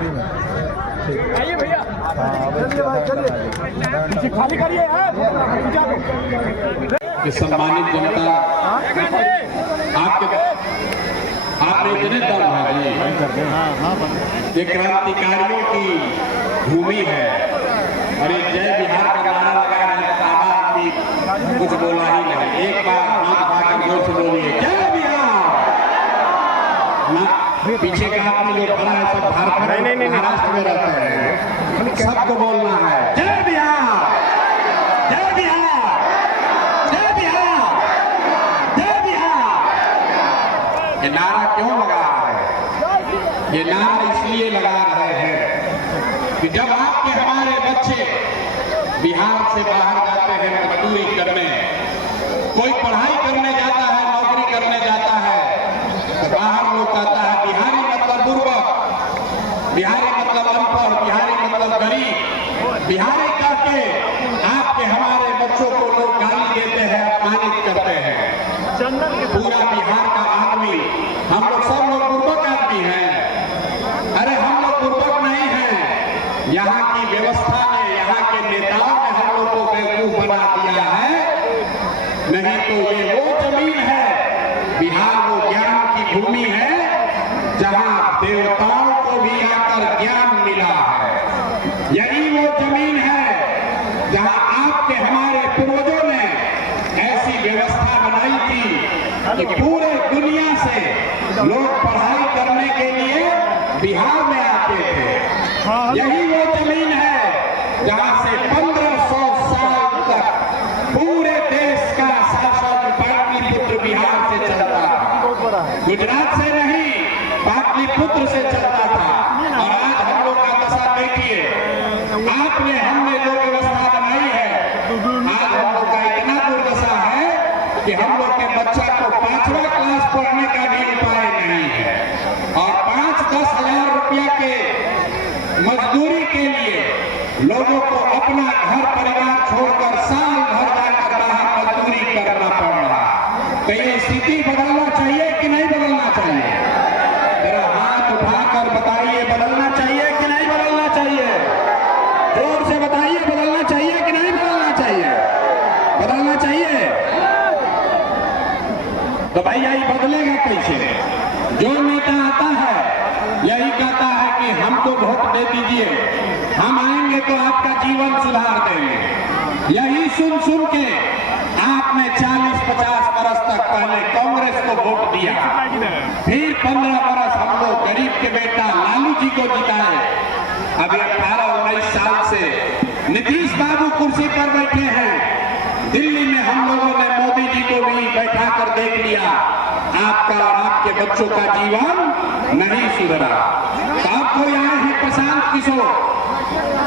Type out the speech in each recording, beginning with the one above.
आइए भैया, खाली करिए। सम्मानित जनता, आपने इतने दम है ये क्रांतिकारियों की भूमि है और ये जय बिहार का नारा लगा है तो आधा आदमी कुछ बोला ही नहीं। एक बार हाथ उठाकर जोर से बोलिए जय बिहार। ना पीछे का आदमी जो खड़ा है सब झारखंड महाराष्ट्र में रहते हैं, सबको बोलना है जय बिहार, जय बिहार, जय बिहार, जय बिहार। ये नारा क्यों लगा रहा है? ये नारा इसलिए लगा रहे हैं कि जब आपके हमारे बच्चे बिहार से बाहर जाते हैं मजदूरी करने, कोई पढ़ाई करने जाता है, नौकरी करने जाता है, तो बाहर लोग कहता है बिहारी मतलब बुर्बक, बिहारी मतलब अनपढ़, बिहारी मतलब गरीब, बिहारी करके आपके हमारे बच्चों को लोग गाली देते हैं, अपमानित करते हैं। पूरा बिहार का आदमी, हम लोग सब लोग बुर्बक आदमी हैं। अरे हम लोग बुर्बक नहीं हैं, यहाँ की व्यवस्था ने, यहाँ के नेताओं ने हम लोग को बेवकूफ बना दिया है। नहीं तो ये वो जमीन है, बिहार वो ज्ञान की भूमि है जहाँ देवताओं को भी आकर ज्ञान मिला है। यही वो जमीन है जहाँ आपके हमारे पूर्वजों ने ऐसी व्यवस्था बनाई थी कि पूरे दुनिया से लोग पढ़ाई करने के लिए बिहार में आते थे। यही वो जमीन है जहाँ से 1500 साल तक पूरे देश का शासन पाटलिपुत्र बिहार से चलता था, गुजरात से नहीं, पाटलिपुत्र से चलता था। और आज हम लोग का दशा देखिए, आपने हमने जो व्यवस्था बनाई है, आज हम लोग का इतना दुर्दशा है कि हम लोग के बच्चा को 5वां क्लास पढ़ने का भी उपाय नहीं है और 5-10 हजार रुपया के मजदूरी के लिए लोगों को अपना घर परिवार छोड़कर साल भर जाकर बाहर मजदूरी करना पड़ रहा। तो ये स्थिति बदलना चाहिए कि नहीं बदलना चाहिए? जरा हाथ उठाकर बताइए, बदलना चाहिए कि नहीं बदलना चाहिए? जोर से बताइए, बदलना चाहिए कि नहीं बदलना चाहिए? बदलना चाहिए। तो भैया ये बदलेगा कैसे? जो नेता आता है यही कहता है कि हमको वोट दे दीजिए, हम आएंगे तो आपका जीवन सुधार देंगे। यही सुन सुन के आपने 40-50 बरस तक पहले कांग्रेस को वोट दिया, फिर 15 बरस हम लोग गरीब के बेटा लालू जी को जिताए। अभी 18-19 साल से नीतीश बाबू कुर्सी पर बैठे हैं। दिल्ली में हम लोगों ने मोदी जी को भी बैठा कर देख लिया, आपका और आपके बच्चों का जीवन नहीं सुधरा। अब कोई आए हैं प्रशांत किशोर,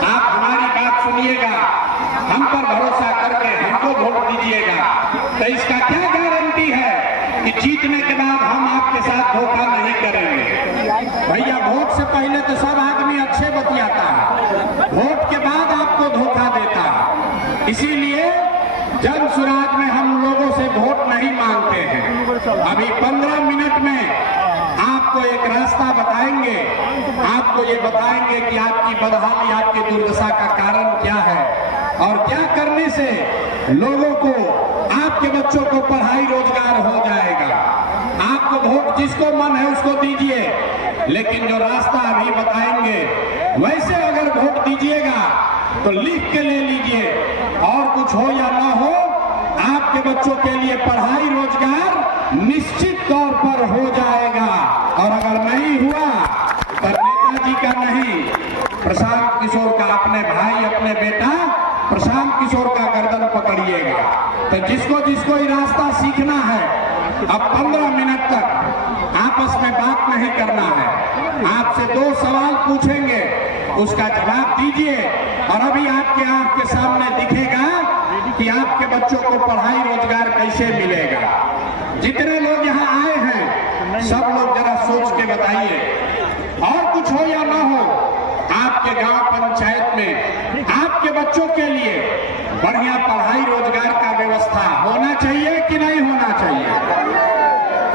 आप हमारी बात सुनिएगा, हम पर भरोसा करके हमको वोट दीजिएगा। तो इसका क्या गारंटी है कि जीतने के बाद हम आपके साथ धोखा नहीं करेंगे? भैया वोट से पहले तो सब आदमी अच्छे बतियाता है, वोट के बाद आपको धोखा देता है। इसीलिए जन सुराज में हम लोगों से वोट नहीं मांगते हैं। अभी 15 मिनट में आपको एक रास्ता बताएंगे, आपको ये बताएंगे कि आपकी बदहाली, आपकी दुर्दशा का कारण क्या है और क्या करने से लोगों को, आपके बच्चों को पढ़ाई रोजगार हो जाएगा। आपको वोट जिसको मन है उसको दीजिए, लेकिन जो रास्ता अभी बताएंगे वैसे अगर वोट दीजिएगा तो लिख के ले लीजिए, और कुछ हो या ना हो, आपके बच्चों के लिए पढ़ाई रोजगार निश्चित तौर पर हो जाएगा। और अगर नहीं हुआ तो नेताजी का नहीं, प्रशांत किशोर का, अपने भाई, अपने बेटा प्रशांत किशोर का गर्दन पकड़िएगा। तो जिसको जिसको ये रास्ता सीखना है, अब 15 मिनट तक आपस में बात नहीं करना है। आपसे 2 सवाल पूछेंगे, उसका जवाब दीजिए। और अभी आपके आंख के सामने दिखेगा कि आपके बच्चों को पढ़ाई रोजगार कैसे मिलेगा। जितने लोग यहाँ आए हैं सब लोग जरा सोच के बताइए, और कुछ हो या ना हो, आपके गांव पंचायत में आपके बच्चों के लिए बढ़िया पढ़ाई रोजगार का व्यवस्था होना चाहिए कि नहीं होना चाहिए?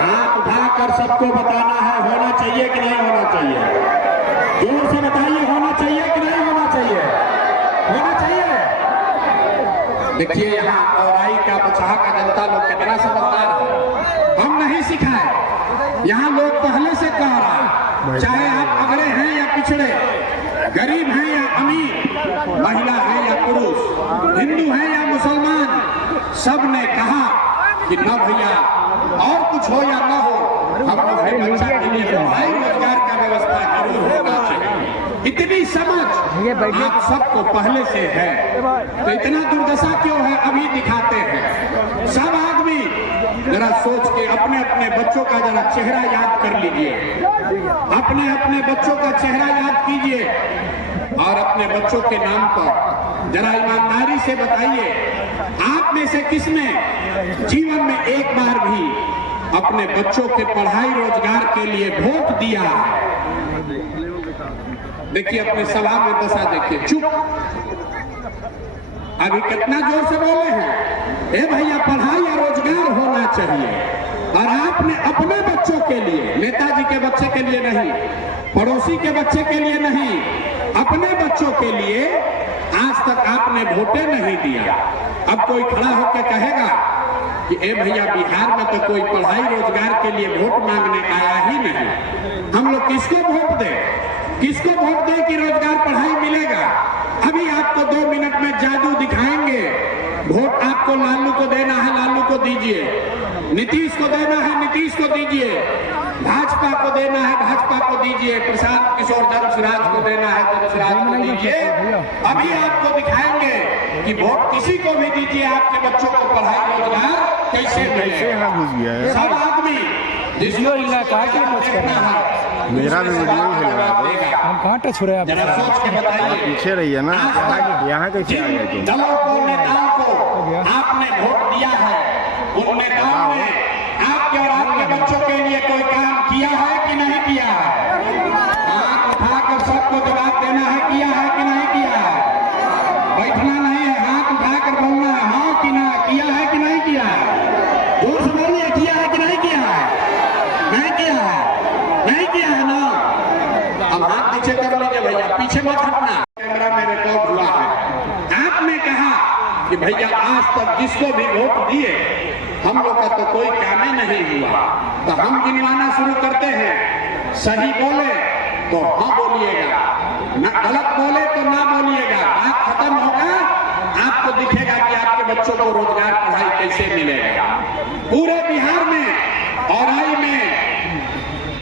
हाथ उठाकर सबको बताना है, होना चाहिए कि नहीं होना चाहिए? जोर से बताइए, होना चाहिए कि नहीं होना चाहिए? होना चाहिए। देखिए यहाँ औराई का बछहा का जनता लोग कितना समझदार है, हम नहीं सिखाए, यहाँ लोग पहले से कह रहा है, चाहे आप अगड़े हैं या पिछड़े, गरीब हैं या अमीर, महिला है या पुरुष, हिंदू है या मुसलमान, सब ने कहा कि न भैया और कुछ हो या न हो, हमको भाई बच्चा के लिए पढ़ाई रोजगार का व्यवस्था जरूर होना चाहिए। इतनी समझ आप सबको पहले से है, तो इतना दुर्दशा क्यों है अभी दिखाते हैं। सब आदमी जरा सोच के अपने अपने बच्चों का जरा चेहरा याद कर लीजिए, अपने अपने बच्चों का चेहरा याद कीजिए और अपने बच्चों के नाम पर जरा ईमानदारी से बताइए, आप में से किसने जीवन में एक बार भी अपने बच्चों के पढ़ाई रोजगार के लिए वोट दिया है? देखिए अपने सभा में दशा देखिए, चुप। अभी कितना जोर से बोले हैं, ए भैया पढ़ाई या रोजगार होना चाहिए, और आपने अपने बच्चों के लिए, नेताजी के बच्चे के लिए नहीं, पड़ोसी के बच्चे के लिए नहीं, अपने बच्चों के लिए आज तक आपने वोटे नहीं दिया। अब कोई खड़ा होकर कहेगा कि ए भैया बिहार में तो कोई पढ़ाई रोजगार के लिए वोट मांगने आया ही नहीं, हम लोग किसको वोट दें? किसको वोट दें कि रोजगार पढ़ाई मिलेगा? अभी आपको 2 मिनट में जादू दिखाएंगे। वोट आपको लालू को देना है, लालू को दीजिए, नीतीश को देना है, नीतीश को दीजिए, भाजपा को देना है, भाजपा को दीजिए, प्रशांत किशोर धर्मसिराज को देना है, धर्मसिराज को दीजिए। अभी आपको दिखाएंगे कि वोट किसी को भी दीजिए, आपके बच्चों को पढ़ाई रोजगार कैसे मिलेगा। सब आदमी जिसको इलाका के देखना है, मेरा भी वीडियो ही है, हम कहाँ टच हो रहे हैं? जरा सोच के बताइए, पीछे रहिए ना, यहाँ कैसे आ गए तुम? दलों को, नेताओं को आपने वोट दिया है, उन नेताओं ने आपके और आपके बच्चों के लिए कोई काम किया है कि नहीं किया है? हाथ उठाकर सबको जवाब देना है, किया है कि नहीं किया है? बैठना नहीं है, हाथ उठाकर बोलना है, हाँ कि ना, किया है कि नहीं किया है? जोर से बोलिए, किया है कि नहीं किया है? नहीं किया है, नहीं किया है ना? अब हाथ पीछे कर लीजिए भैया, पीछे मत हटना, कैमरा में रिकॉर्ड हुआ है। आपने कहा कि भैया आज तक जिसको भी वोट दिए हम लोग का तो कोई काम ही नहीं हुआ, तो हम गिनवाना शुरू करते हैं, सही बोले तो हाँ बोलिएगा, ना गलत बोले तो ना बोलिएगा, बात खत्म होगा, आपको दिखेगा कि आपके बच्चों को रोजगार पढ़ाई कैसे मिलेगा। पूरे बिहार में औराई में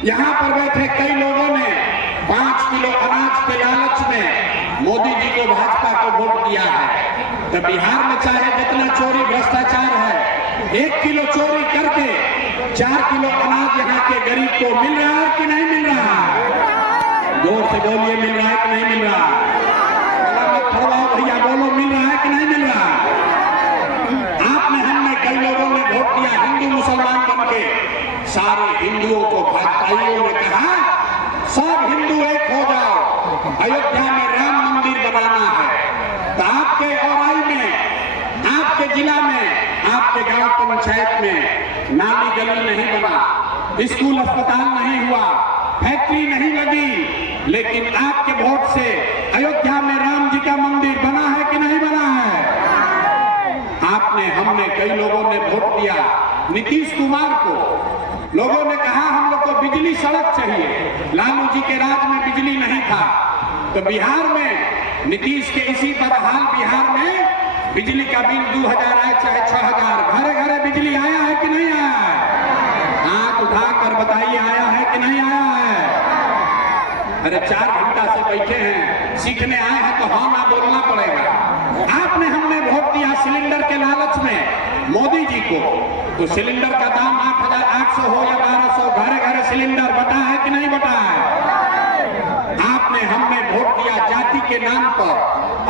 यहाँ पर बैठे कई लोगों ने 5 किलो अनाज के लालच में मोदी जी को, भाजपा को वोट दिया है। तो बिहार में चाहे जितना चोरी भ्रष्टाचार है, 1 किलो चोरी करके 4 किलो अनाज यहाँ के गरीब को मिल रहा है कि नहीं मिल रहा है? जोर से बोलिए, मिल रहा है कि नहीं मिल रहा? फड़वाओ भैया, बोलो मिल रहा है कि नहीं मिल रहा? आपने, हमने, कई लोगों ने वोट दिया हिंदू मुसलमान बन के, सारे हिंदुओं को भाजपाइयों ने कहा सब हिंदू एक हो जाओ, अयोध्या में राम मंदिर बनाना है। तो आपके औराई में, आपके जिला में, आपके गांव पंचायत में नाली गली नहीं बना, स्कूल अस्पताल नहीं हुआ, फैक्ट्री नहीं लगी, लेकिन आपके वोट से अयोध्या में राम जी का मंदिर बना है कि नहीं बना है? आपने, हमने, कई लोगों ने वोट दिया नीतीश कुमार को। लोगों ने कहा हम लोग को बिजली सड़क चाहिए, लालू जी के राज में बिजली नहीं था, तो बिहार में नीतीश के इसी बदहाल बिहार में बिजली का बिल 2000 आए चाहे 6000, घरे घरे बिजली आया है कि नहीं आया है? हाथ उठाकर बताइए, आया है कि नहीं आया है? अरे 4 घंटा से बैठे हैं, सीखने आए हैं तो हाँ ना बोलना पड़ेगा। आपने, हमने वोट दिया सिलेंडर के लालच में मोदी जी को, तो सिलेंडर का दाम 8800 हो या 1200, घरे घरे सिलेंडर बटा है कि नहीं बटा है? आपने, हमने वोट दिया जाति के नाम पर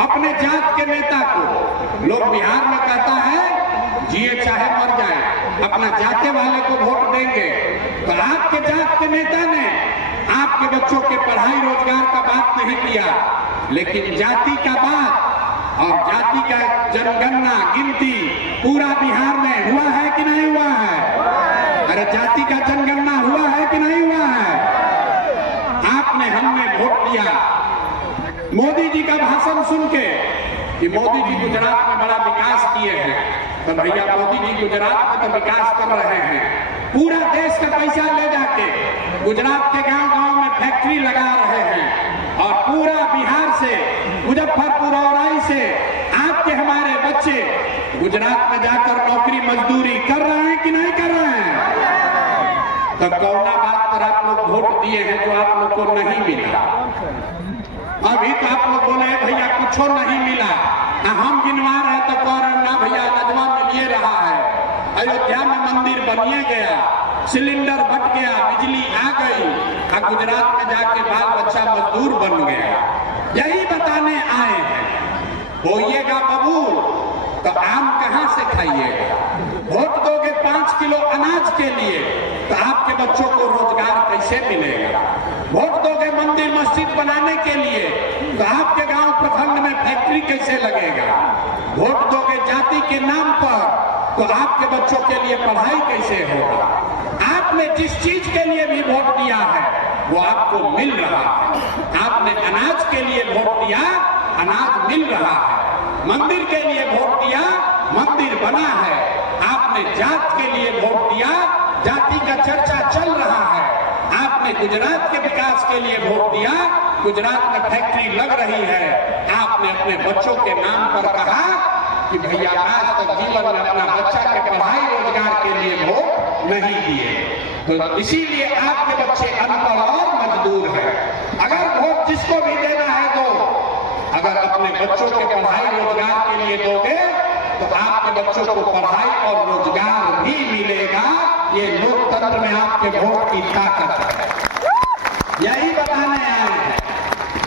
अपने जात के नेता को। लोग बिहार में कहता है जिए चाहे मर जाए, अपना जाते वाले को वोट देंगे, तो आपके जात के नेता ने आपके बच्चों के पढ़ाई रोजगार का बात नहीं किया, लेकिन जाति का बात और जाति का जनगणना, गिनती पूरा बिहार में हुआ है कि नहीं हुआ है? अरे जाति का जनगणना हुआ है कि नहीं हुआ है? आपने, हम हमने वोट दिया मोदी जी का भाषण सुन के कि मोदी जी गुजरात में बड़ा विकास किए हैं, तो भैया मोदी जी गुजरात में तो विकास कर रहे हैं, पूरा देश का पैसा ले जाके गुजरात के गांव-गांव में फैक्ट्री लगा रहे हैं और पूरा बिहार से मुजफ्फरपुर औराई से आपके हमारे बच्चे गुजरात में जाकर नौकरी मजदूरी कर रहे हैं कि नहीं कर रहे हैं? तो कौना बात पर आप लोग वोट दिए हैं जो आप लोग को नहीं मिला? अभी तो आप लोग बोले भैया कुछ नहीं मिला, हम गिनवा रहे तो कह रहे ना भैया नजवा मिलिए रहा है, अयोध्या में मंदिर बनिए गया, सिलेंडर बट गया, बिजली आ गई, और गुजरात में जाके बाल बच्चा मजदूर बन गया। यही बताने आए हैं। होइएगा बबूल तो आम कहां से खाइएगा? वोट दोगे 5 किलो अनाज के लिए तो आपके बच्चों को रोजगार कैसे मिलेगा? वोट दोगे मंदिर मस्जिद बनाने के लिए तो आपके गांव प्रखंड में फैक्ट्री कैसे लगेगा? वोट दोगे जाति के नाम पर तो आपके बच्चों के लिए पढ़ाई कैसे होगा? आपने जिस चीज के लिए भी वोट दिया है वो आपको मिल रहा है। आपने अनाज के लिए वोट दिया, अनाज मिल रहा है। मंदिर के लिए वोट दिया, मंदिर बना है। आपने जात के लिए वोट दिया, जाति का चर्चा चल रहा है। आपने गुजरात के विकास के लिए वोट दिया, गुजरात में फैक्ट्री लग रही है। आपने अपने बच्चों के नाम पर कहा कि भैया आज तक जीवन में अपना बच्चा के पढ़ाई रोजगार के लिए वोट नहीं दिए, तो इसीलिए आपके बच्चे अनपढ़ और मजदूर हैं। अगर वोट जिसको भी देना है दो, अगर अपने बच्चों के पढ़ाई रोजगार के लिए दोगे तो आपके बच्चों को पढ़ाई और रोजगार भी मिलेगा। ये लोकतंत्र में आपके वोट की ताकत है। यही बताने आए हैं।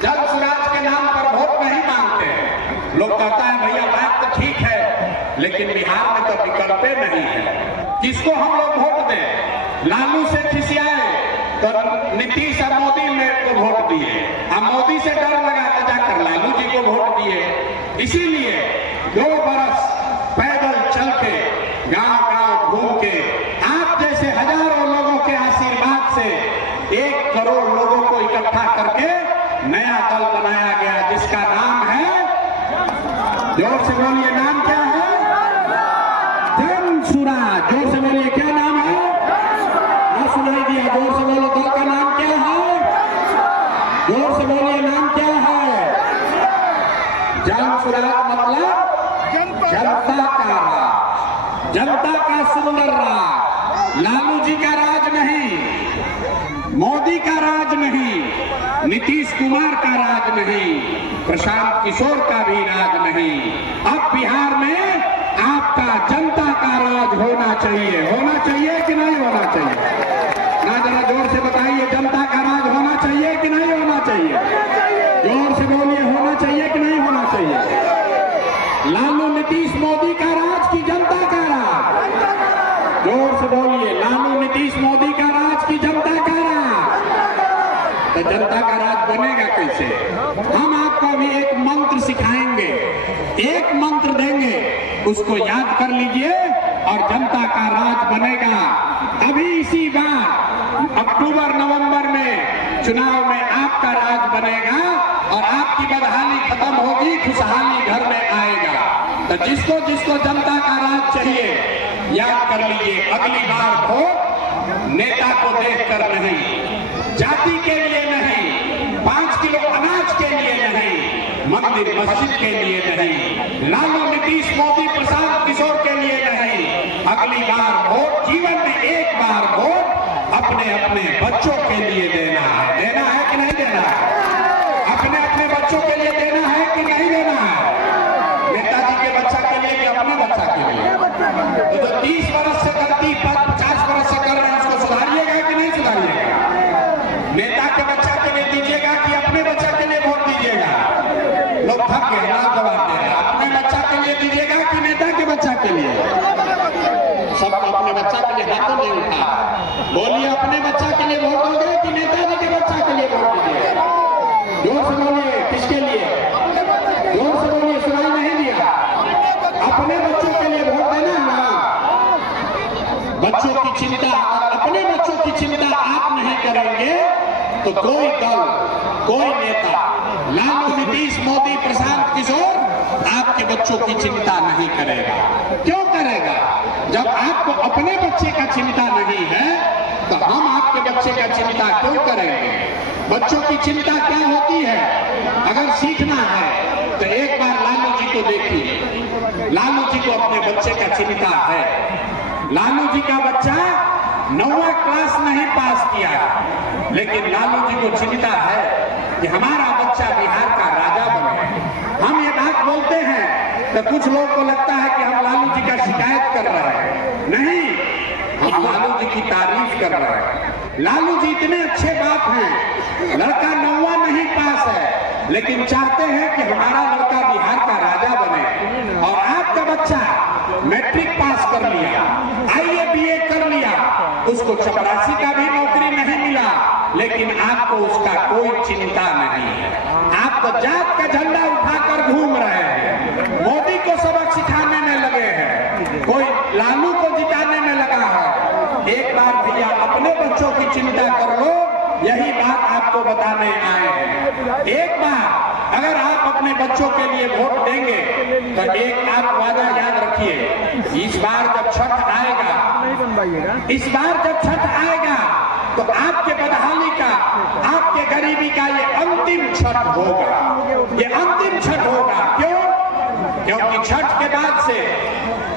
जब स्वराज के नाम पर वोट नहीं मांगते हैं, लोग कहता है भैया बात तो ठीक है, लेकिन बिहार में तो विकल्पे नहीं है। किसको हम लोग वोट दें? लालू से खिसियाए तो नीतीश और मोदी को वोट दिए, हम मोदी से डर लगा के जाकर लालू जी को वोट दिए। इसीलिए 2 बरस पैदल चल के गांव-गांव घूम के आप जैसे हजारों लोगों के आशीर्वाद से 1 करोड़ लोगों को इकट्ठा करके नया दल बनाया गया, जिसका नाम है, जोर से बोलिए, नाम क्या है? जन स्वराज। जोर से बोलिए, क्या नाम है? ना सुनाई दिया, जोर से बोलो, दल का नाम क्या है? जोर से बोलिए, नाम क्या है? जन स्वराज मतलब जनता का राज, जनता का सुंदर राज। लालू जी का राज नहीं, मोदी का राज नहीं, नीतीश कुमार का राज नहीं, प्रशांत किशोर का भी राज नहीं। अब बिहार में आपका जनता का राज होना चाहिए। होना चाहिए कि नहीं होना चाहिए? ना जरा जोर से बताइए, जनता का राज होना चाहिए कि नहीं होना चाहिए? जोर से बोलिए, होना चाहिए कि नहीं होना चाहिए? लालू नीतीश मोदी का राज की जनता का राज? जोर से बोलिए, लालू नीतीश मोदी का राज की जनता का राज? तो जनता का राज बनेगा कैसे? हम आपको अभी एक मंत्र सिखाएंगे, एक मंत्र देंगे, उसको याद कर लीजिए और जनता का राज बनेगा। अभी इसी बार अक्टूबर नवंबर में चुनाव में आपका राज बनेगा और आपकी बदहाली खत्म होगी, खुशहाली घर में आएगा। तो जिसको जिसको जनता का राज चाहिए, याद कर लीजिए, अगली बार वोट नेता को देखकर नहीं, जाति के लिए नहीं, 5 किलो अनाज के लिए नहीं, मंदिर मस्जिद के लिए नहीं, लालू नीतीश मोदी प्रशांत किशोर के लिए नहीं, अगली बार वोट, जीवन में एक बार वोट अपने अपने बच्चों के लिए देना है। देना है कि नहीं देना है? अपने अपने बच्चों के लिए देना है कि नहीं देना है? नेताजी के बच्चा के लिए कि अपने बच्चा के लिए? तो जो 30 वर्ष से गलती 50 वर्ष से कर रहे हैं, उसको सुधारिएगा कि नहीं सुधारिएगा? नेता के बच्चा के लिए दीजिएगा कि अपने बच्चा के लिए वोट दीजिएगा? लोग थक गए, ना जवाब दे रहे। अपने बच्चा के लिए दीजिएगा कि नेता के बच्चा के लिए? सब अपने बच्चा के लिए हाथों नहीं उठा। बोलिए, अपने बच्चा के लिए वोट दोगे कि नेताजी के बच्चा के लिए वोट दीजिएगा? जोर से बोलिए, किसके लिए? जोर से बोलिए, सुनाई नहीं दिया। अपने बच्चों के लिए वोट देना है ना? तो कोई दल, कोई नेता, लालू, नीतीश, मोदी, प्रशांत किशोर आपके बच्चों की चिंता नहीं करेगा। क्यों करेगा? जब आपको अपने बच्चे का चिंता नहीं है तो हम आपके बच्चे का चिंता क्यों करेंगे? बच्चों की चिंता क्या होती है? अगर सीखना है तो एक बार लालू जी को देखिए। लालू जी को अपने बच्चे का चिंता है। लालू जी का बच्चा 9वां क्लास नहीं पास किया, लेकिन लालू जी को चिंता है कि हमारा बच्चा बिहार का राजा बने। हम ये बात बोलते हैं तो कुछ लोग को लगता है कि हम लालू जी का शिकायत कर रहे हैं। नहीं, हम लालू जी की तारीफ कर रहे हैं। लालू जी इतने अच्छे बाप हैं, लड़का 9वां नहीं पास है, लेकिन चाहते हैं कि हमारा लड़का बिहार का राजा बने। और आपका बच्चा मैट्रिक पास कर लिया, IAA BA कर लिया, उसको चपरासी का भी नौकरी नहीं मिला, लेकिन आपको उसका कोई चिंता नहीं है। आप तो जात का झंडा उठाकर घूम रहे हैं, मोदी को सबक सिखाने में लगे हैं, कोई लालू को जिताने में लगा है। एक बार भैया अपने बच्चों की चिंता कर लो, यही बात आपको बताने आए हैं। एक बार अगर आप अपने बच्चों के लिए वोट देंगे तो एक आप वादा याद रखिए, इस बार जब छठ आएगा, इस बार जब छठ आएगा तो आपके बदहाली का, आपके गरीबी का ये अंतिम छठ होगा। ये अंतिम छठ होगा। क्यों? क्योंकि छठ के बाद से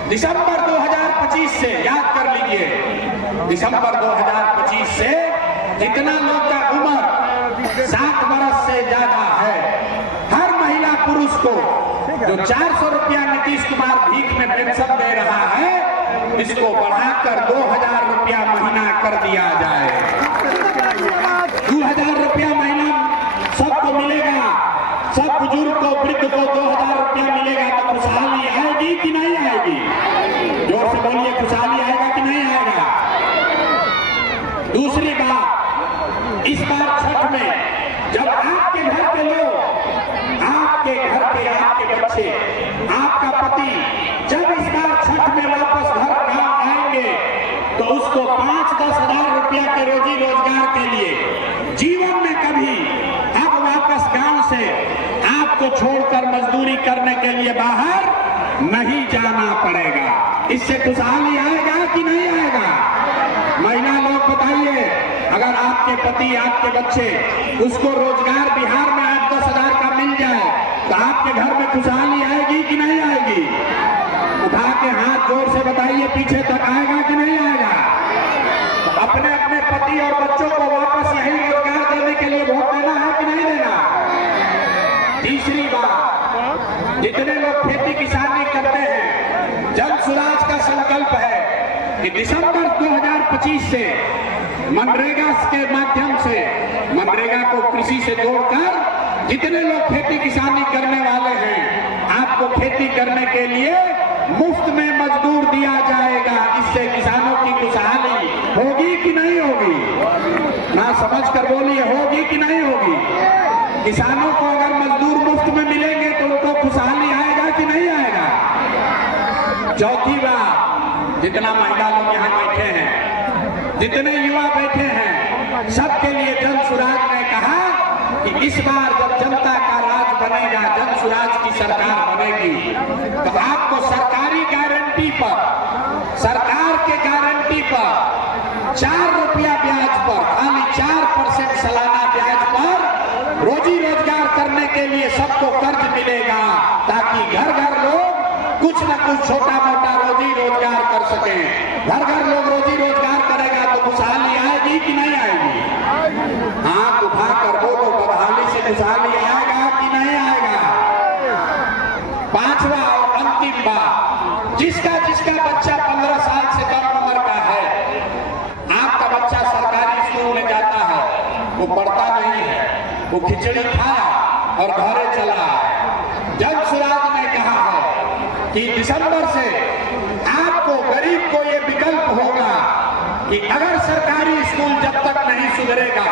दिसंबर 2025 से, याद कर लीजिए, दिसंबर 2025 से जितना लोग का उम्र 7 वर्ष से ज्यादा है, हर महिला पुरुष को जो 400 रुपया नीतीश कुमार भीख में पेंशन दे रहा है, इसको बढ़ाकर 2000 रुपया महीना कर दिया जाए। 2000 रुपया महीना सबको मिलेगा। सब बुजुर्ग को, वृद्ध को 2000 रुपया मिलेगा तो खुशहाली आएगी कि नहीं आएगी? जोर से बोलिए, खुशहाली आएगा कि नहीं आएगा? दूसरी बात, इस बार छठ में जब आपके घर के लोग, आपके घर के, आपके बच्चे, आपका पति जब इस बार छठ में वापस घर गांव आएंगे तो उसको 5-10 हजार रुपया के रोजी रोजगार के लिए जीवन में कभी अब वापस गांव से आपको छोड़कर मजदूरी करने के लिए बाहर नहीं जाना पड़ेगा। इससे खुशहाली आएगा कि नहीं आएगा? महिला लोग बताइए, अगर आपके पति, आपके बच्चे, उसको रोजगार बिहार में 8-10 हजार का मिल जाए तो आपके घर में खुशहाली आएगी कि नहीं आएगी? उठा के हाथ जोर से बताइए, पीछे तक आएगा कि नहीं आएगा? तो अपने अपने पति और बच्चों को वापस यही रोजगार देने के लिए वोट देना है कि नहीं देना? तीसरी बात, जितने लोग खेती किसानी करते हैं, जन सुराज का संकल्प है कि दिसंबर 2025 से मनरेगा के माध्यम से, मनरेगा को कृषि से जोड़कर जितने लोग खेती किसानी करने वाले हैं, आपको खेती करने के लिए मुफ्त में मजदूर दिया जाएगा। इससे किसानों की खुशहाली होगी कि नहीं होगी? ना समझ कर बोलिए, होगी कि नहीं होगी? किसानों को अगर मजदूर मुफ्त में मिलेंगे तो उनको खुशहाली आएगा कि नहीं आएगा? चौथी बात, जितना महिला लोग यहाँ बैठे हैं, जितने युवा बैठे हैं, सबके लिए जन सुराज ने कहा कि इस बार जब जनता का राज बनेगा, जन सुराज की सरकार बनेगी, तो आपको सरकारी गारंटी पर, सरकार के गारंटी पर 4 रुपया ब्याज पर, खाली 4% सालाना ब्याज पर रोजी रोजगार करने के लिए सबको कर्ज मिलेगा, ताकि घर घर लोग कुछ न कुछ छोटा मोटा रोजी रोजगार कर सके। घर घर लोग रोजी रोजगार करेगा तो खुशहाली आएगी कि नहीं आएगी? हाथ उठा कर बोलो, बदहाली से खुशहाली आएगा कि नहीं आएगा? पांचवा और अंतिम बात, जिसका बच्चा 15 साल से कम उम्र का है, आपका बच्चा सरकारी स्कूल में जाता है, वो पढ़ता नहीं है, वो खिचड़ी खाया और घरे चला है। जन सुराज ने कहा है कि दिसंबर से आपको, गरीब को ये विकल्प होगा कि अगर सरकारी स्कूल जब तक नहीं सुधरेगा,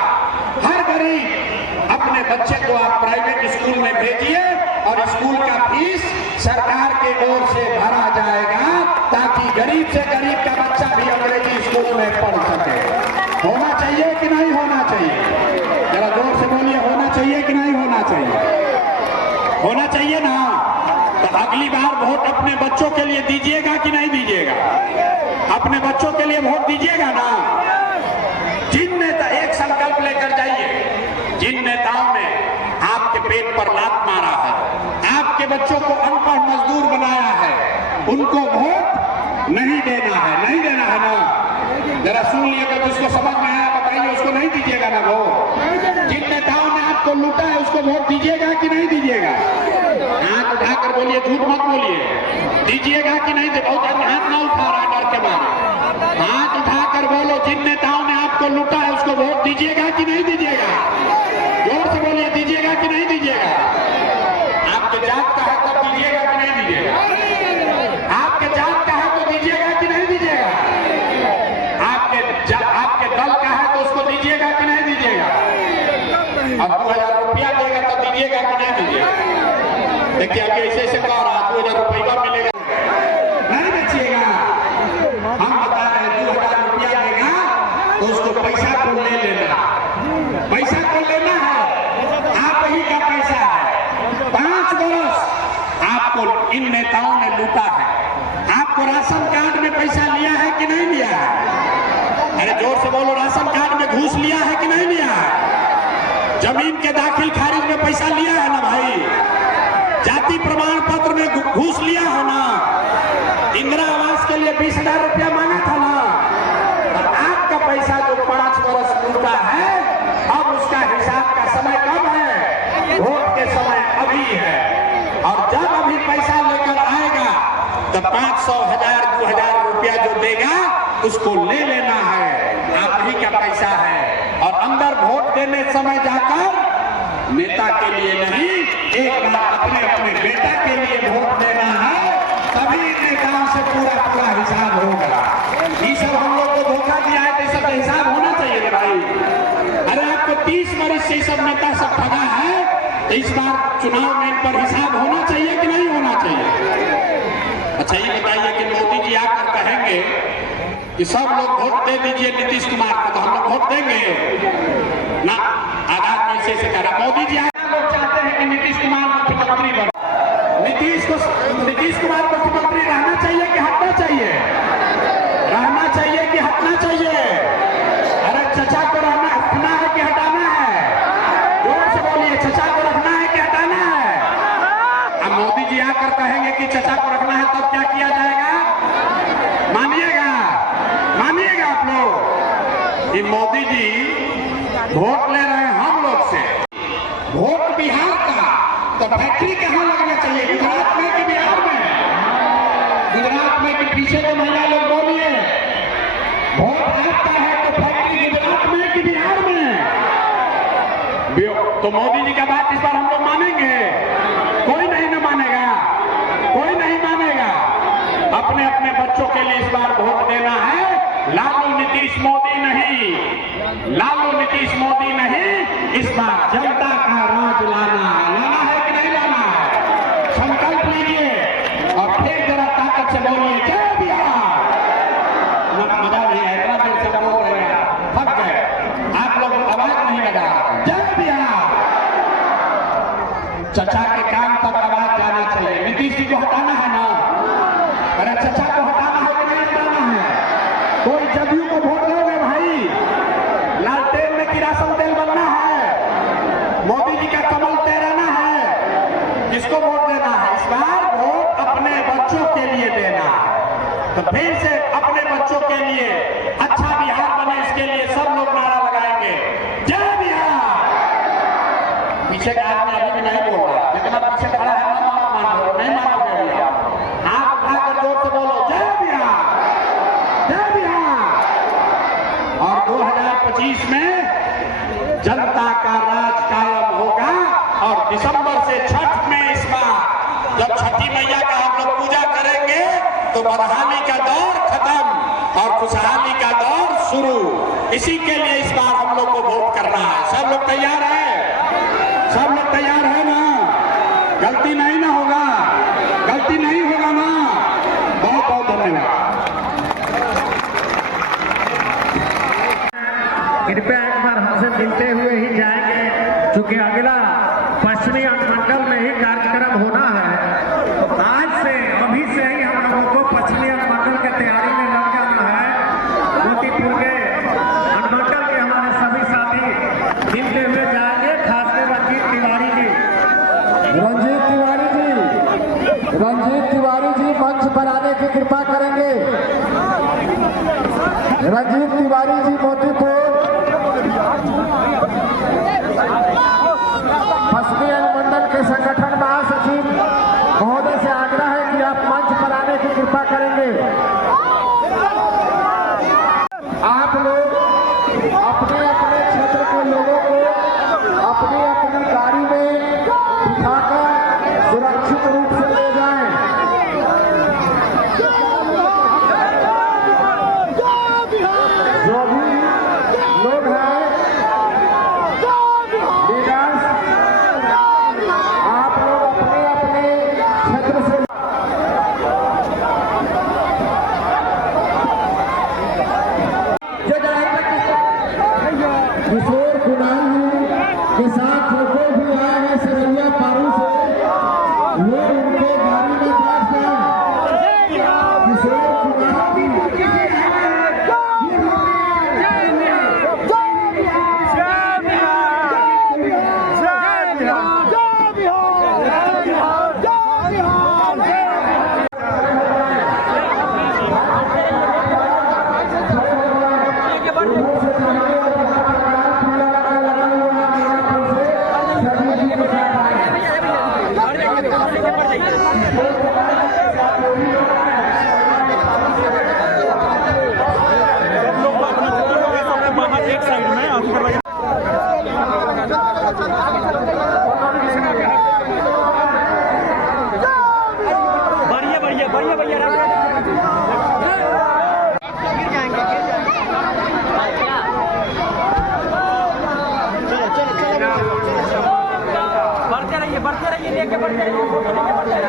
हर गरीब अपने बच्चे को आप प्राइवेट स्कूल में भेजिए और स्कूल का फीस सरकार के ओर से भरा जाएगा, ताकि गरीब से गरीब का बच्चा भी अंग्रेजी स्कूल में पढ़ सके। होना चाहिए कि नहीं होना चाहिए? जरा जोर से बोलिए, होना चाहिए कि नहीं होना चाहिए? होना चाहिए ना। तो अगली बार वोट अपने बच्चों के लिए दीजिएगा कि नहीं दीजिएगा? अपने बच्चों के लिए वोट दीजिएगा ना। जिन नेता, एक संकल्प लेकर जाइए, जिन नेताओं ने आपके पेट पर लात मारा है, आपके बच्चों को अनपढ़ मजदूर बनाया है, उनको वोट नहीं देना है, नहीं देना है ना। जरा सुन लिया, अगर उसको समझ में आया बताइए, उसको नहीं दीजिएगा ना वोट। जिन नेताओं ने आपको लूटा है उसको वोट दीजिएगा कि नहीं दीजिएगा? हाथ उठाकर बोलिए, झूठ मत बोलिए। दीजिएगा कि नहीं? बहुत आदमी हाथ ना उठा रहा डर के मारे। हाथ उठाकर बोलो, जिन नेताओं ने आपको लूटा है उसको वोट दीजिएगा कि नहीं दीजिएगा? जोर से बोलिए, दीजिएगा कि नहीं दीजिएगा? आपके जात का है तब दीजिएगा कि नहीं दीजिएगा? आपके जात का है तो दीजिएगा कि नहीं दीजिएगा? आपके दल का है तो उसको दीजिएगा कि नहीं दीजिएगा? अब 2000 रुपया देगा तो दीजिएगा कि नहीं दीजिएगा? देखिए अभी ऐसे ऐसे कह रहा, 2000 रुपया मिलेगा, नहीं बेचिएगा। हम बता रहे हैं 2000 रुपया देगा तो उसको पैसा को ले लेना, पैसा को लेना है, आप ही का पैसा है। 5 वर्ष आपको इन नेताओं ने लूटा है। आपको राशन कार्ड में पैसा लिया है कि नहीं लिया है? अरे जोर से बोलो, राशन कार्ड में घूस लिया है कि नहीं लिया है? जमीन के दाखिल खारिज में पैसा लिया है ना भाई? जाति प्रमाण पत्र में घूस लिया है ना? इंदिरा आवास के लिए 20,000 रुपया मांगा था ना? और आपका पैसा जो 5 वर्ष लूटा है, अब उसका हिसाब का समय कब है? वोट के समय अभी है। और जब अभी पैसा लेकर आएगा तो 500, 1000, 2000 रुपया जो देगा उसको ले लेना है, आप ही का पैसा है। और अंदर वोट देने समय जाकर नेता के लिए नहीं, एक बार अपने अपने बेटा के लिए वोट देना है, तभी नेताओं से पूरा पूरा हिसाब होगा। ये सब हम लोग को धोखा दिया है, तो सब हिसाब होना चाहिए भाई। अरे आपको 30 वर्ष से सब नेता सब ठगा है, तो इस बार चुनाव में इन पर हिसाब होना चाहिए कि नहीं होना चाहिए? अच्छा ये बताइए कि मोदी जी आकर कहेंगे कि सब लोग वोट दे दीजिए नीतीश कुमार को, तो हम लोग वोट देंगे ना? आधार में से करा मोदी जी लोग चाहते हैं कि नीतीश कुमार मुख्यमंत्री बने। नीतीश कुमार मुख्यमंत्री रहना चाहिए कि हटना चाहिए? रहना चाहिए कि हटना चाहिए? अरे चचा को रखना है कि हटाना है? जोर से बोलिए, चचा को रखना है कि हटाना है? अब मोदी जी आकर कहेंगे कि चचा को रखना है, तब क्या किया जाएगा? मानिएगा, मानिएगा आप लोग? ये मोदी जी वोट ले रहे हैं हम लोग से, वोट बिहार का, तो फैक्ट्री कहाँ लगना चाहिए? गुजरात में कि बिहार में? गुजरात में कि पीछे तो महिला लोग बोलिए, वोट आपका है तो फैक्ट्री गुजरात में कि बिहार में? तो मोदी जी का बात इस बार हम लोग मानेंगे? कोई नहीं ना मानेगा, कोई नहीं मानेगा। अपने अपने बच्चों के लिए इस बार वोट देना है। लालू नीतीश मोदी नहीं, लालू नीतीश मोदी नहीं, इस बार जनता का राज लाना है। लाना है कि नहीं लाना है? संकल्प लीजिए और फिर जरा ताकत से बोलिए, जय बिहार। मजा नहीं है, इतना देर से बोल रहे हैं, थक गए आप लोग, आवाज नहीं लगा। जय बिहार। चचा के कान तक आवाज जाना चाहिए। नीतीश जी को हटाना है ना? अरे चचा को हटाना है कि नहीं हटाना है? कोई जदयू को वोट दोगे भाई? लालटेन में किरासन तेल बनना है, मोदी जी का कमल तैराना है, किसको वोट देना है? इस बार वोट अपने बच्चों के लिए देना है। तो फिर से अपने बच्चों के लिए अच्छा बिहार बने, इसके लिए सब लोग नारा लगाएंगे, जय बिहार। पीछे का आदमी अभी भी नहीं बोल रहा, जितना पीछे खड़ा है ना मानो, नहीं मानोगे अभी आप। हाथ उठाकर जोर से बोलो, जय बिहार, जय बिहार। और 2025 में जनता का राज कायम होगा। और दिसंबर से छठ में इस बार जब छठी मैया का हम लोग पूजा करेंगे तो बदहाली का दौर खत्म और खुशहाली का दौर शुरू। इसी के लिए इस बार हम लोग को वोट करना है। सब लोग तैयार है? सब लोग तैयार है ना? गलती नहीं ना होगा, गलती नहीं होगा ना? बहुत बहुत धन्यवाद। कृपया एक बार हमसे मिलते हुए ही जाएंगे, क्योंकि अगला पश्चिमी अनुमंडल में ही कार्यक्रम होना है। आज से अभी से ही हम लोगों को पश्चिमी अनुमंडल की तैयारी में लग जाना है। मोतीपुर के अनुमंडल के हमारे सभी साथी मिलते हुए जाएंगे, खासकर रंजीत तिवारी जी। रंजीत तिवारी जी मंच पर आने की कृपा करेंगे। रंजीत तिवारी जी मोतीपुर पश्चिमी अनुमंडल के संगठन महासचिव महोदय से आग्रह है कि आप मंच पर आने की कृपा करेंगे। आप लोग अपने अपने क्षेत्र के लोगों को अपनी अपनी गाड़ी में बिठाकर सुरक्षित रूप से ले जाएं। जो भी लोग हैं लीडर्स, आप लोग अपने अपने क्षेत्र से किशोर कुमार के साथ लोगों भी आए हैं सरैया पारू से, वो उनके गाड़ी में बैठ गए। किशोर कुमार बढ़ते रहिए लेके बढ़ते रहिए।